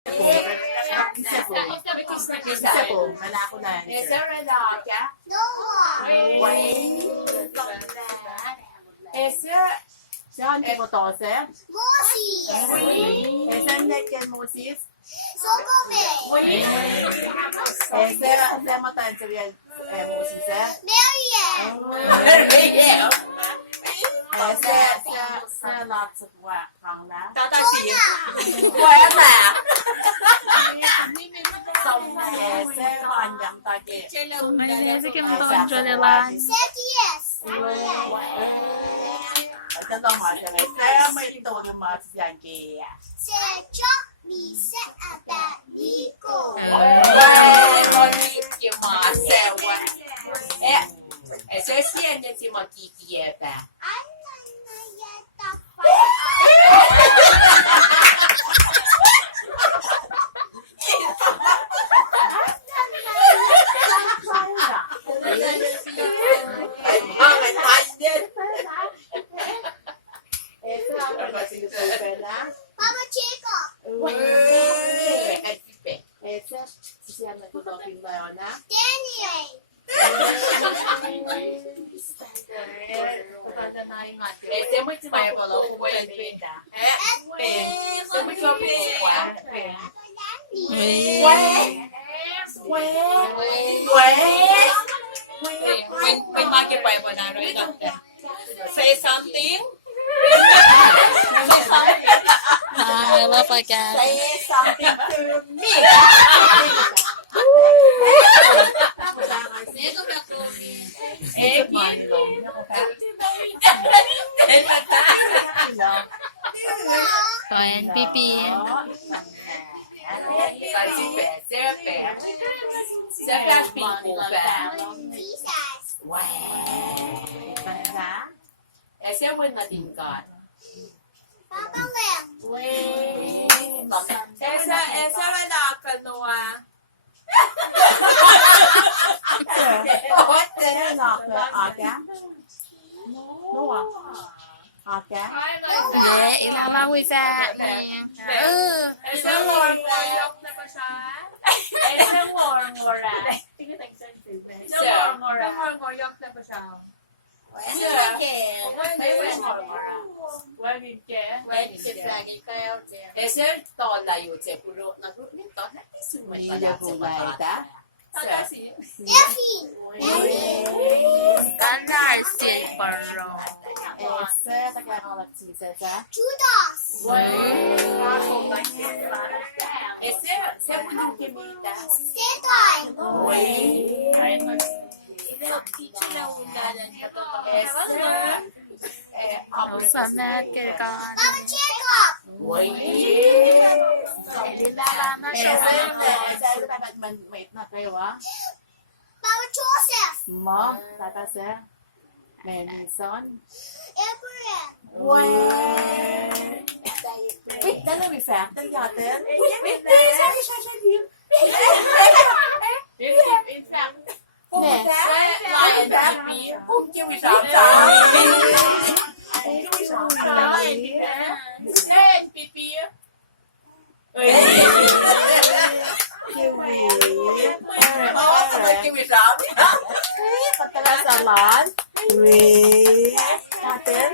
Isa po. Isa po. Wala ko na. Is there a dog? Wait. Is there Saan po to, sir? Moses. Saan na Moses? Sogobe. Sir mo tayo sabihan Moses, sir? Mariam. Sir, lots of work from now. 大大喜 Wala! Sir, hanyang tagi. Malezi ka mo to, Jolelan. Said yes. Ito to mo, sir, may ito yung mga siyan kaya. Said Chuck me set at that Nico. Is there any more kiki yet? Papa Jacob. Daniel. Is muito mais valor foi a vida. É muito When market by banana, say something. I love again. Say something to me. So, NPP. Jesus. Ese buen natin God. Papa Lam. Esa manakal no ah. Ilalaw isa. Esa more yok na ba siya? Esa more yok na ba siya? Ese tola yo se puro na group ni tola isu mo Nila Effie. Kanar silparo. Judas. Ese se pudo que me da. Satan. Samet kirkan. Papa Jacob. Ilala na siya. Papa Joseph. Mom, tata sir. Madison. Abraham. Wait, dala may factor yatin. Patala salon. Wait. Natin.